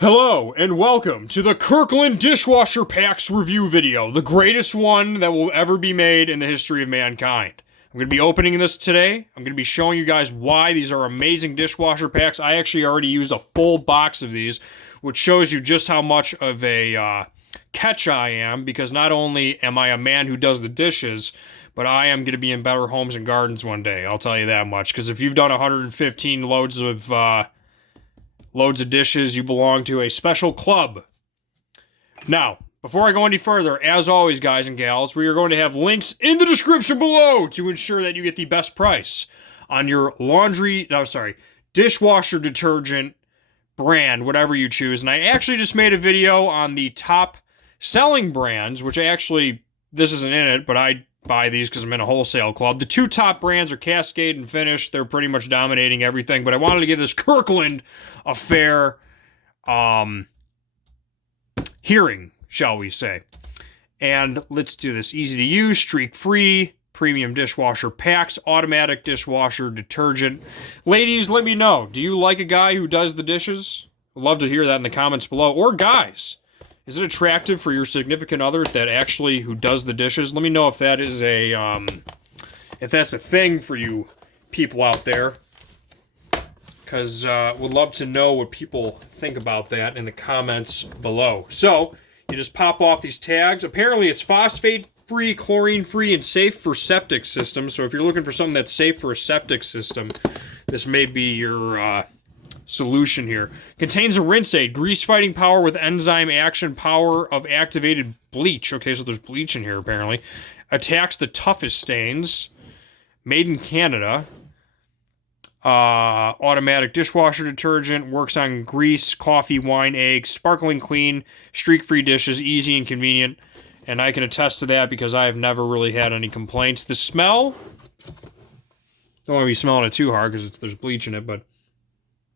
Hello, and welcome to the Kirkland Dishwasher Packs review video, the greatest one that will ever be made in the history of mankind. I'm going to be opening this today. I'm going to be showing you guys why these are amazing dishwasher packs. I actually already used a full box of these, which shows you just how much of a catch I am, because not only am I a man who does the dishes, but I am going to be in better homes and gardens one day, I'll tell you that much, because if you've done 115 loads of dishes, you belong to a special club. Now, before I go any further, as always, guys and gals, we are going to have links in the description below to ensure that you get the best price on your dishwasher detergent brand, whatever you choose. And I actually just made a video on the top selling brands, which this isn't in it, but I buy these because I'm in a wholesale club. The two top brands are Cascade and Finish. They're pretty much dominating everything, but I wanted to give this Kirkland a fair hearing, shall we say. And let's do this. Easy to use, streak-free, premium dishwasher packs, automatic dishwasher detergent. Ladies, let me know. Do you like a guy who does the dishes? I'd love to hear that in the comments below. Or guys, is it attractive for your significant other who does the dishes? Let me know if that is if that's a thing for you people out there. Because would love to know what people think about that in the comments below. So, you just pop off these tags. Apparently, it's phosphate-free, chlorine-free, and safe for septic systems. So if you're looking for something that's safe for a septic system, this may be your solution here. Contains a rinse aid, grease-fighting power with enzyme action, power of activated bleach. Okay, so there's bleach in here, apparently. Attacks the toughest stains. Made in Canada. Automatic dishwasher detergent, works on grease, coffee, wine, eggs, sparkling clean, streak-free dishes, easy and convenient. And I can attest to that because I have never really had any complaints. The smell, don't want to be smelling it too hard because there's bleach in it, but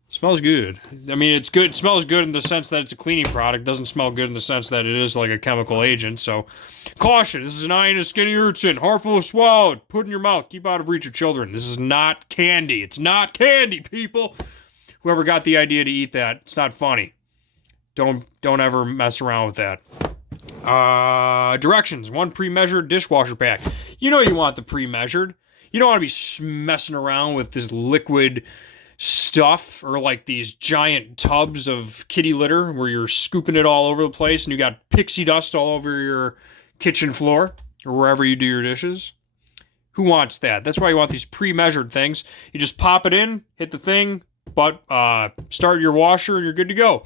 it smells good. I mean, it's good. It smells good in the sense that it's a cleaning product. It doesn't smell good in the sense that it is like a chemical agent. So, caution, this is an eye in a skinny urchin, harmful if swallowed, put in your mouth, keep out of reach of children. This is not candy. It's not candy, people. Whoever got the idea to eat that, it's not funny. Don't ever mess around with that. Directions. 1 pre-measured dishwasher pack. You know you want the pre-measured. You don't want to be messing around with this liquid stuff or like these giant tubs of kitty litter where you're scooping it all over the place and you got pixie dust all over your kitchen floor or wherever you do your dishes. Who wants that? That's why you want these pre-measured things. You just pop it in, hit the thing, but start your washer and you're good to go.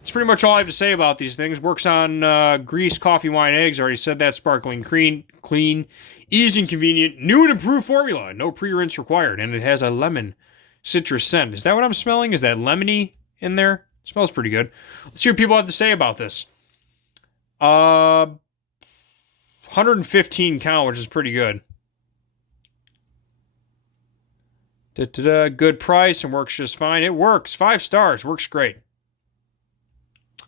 That's pretty much all I have to say about these things. Works on grease, coffee, wine, eggs. I already said that. Sparkling clean, easy and convenient. New and improved formula. No pre-rinse required. And it has a lemon citrus scent. Is that what I'm smelling? Is that lemony in there? It smells pretty good. Let's see what people have to say about this. 115 count, which is pretty good. Good price and works just fine. It works. 5 stars. Works great.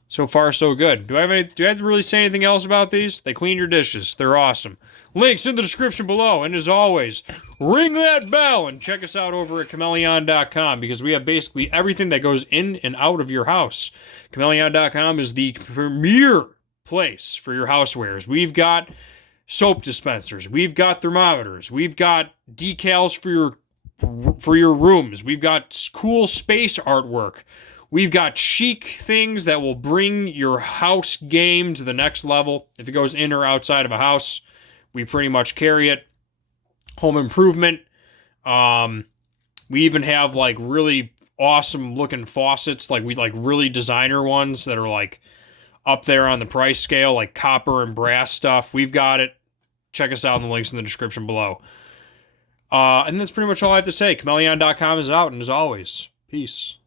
So far, so good. Do I have to really say anything else about these? They clean your dishes. They're awesome. Links in the description below. And as always, ring that bell and check us out over at kindleunlimtied.com because we have basically everything that goes in and out of your house. Kindleunlimtied.com is the premier place for your housewares. We've got soap dispensers. We've got thermometers. We've got decals for your rooms. We've got cool space artwork. We've got chic things that will bring your house game to the next level. If it goes in or outside of a house, we pretty much carry it. Home improvement. We even have like really awesome looking faucets. Like really designer ones that are like up there on the price scale, like copper and brass stuff. We've got it. Check us out in the links in the description below. And that's pretty much all I have to say. Kindleunlimtied.com is out, and as always, peace.